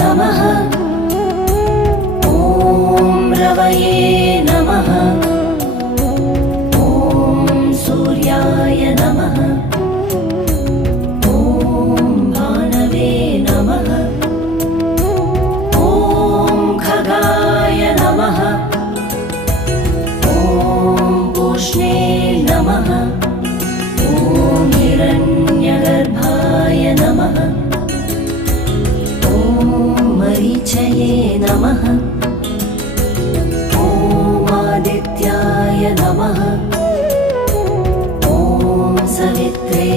नमः। ॐ रवये नमः। ॐ सूर्याय नमः। ॐ भानवे नमः। ॐ खगाय नमः। ॐ पूष्णे नमः। ॐ हिरण्यगर्भाय नमः। ॐ मरीचये नमः। ॐ आदित्याय नमः। ॐ सवित्रे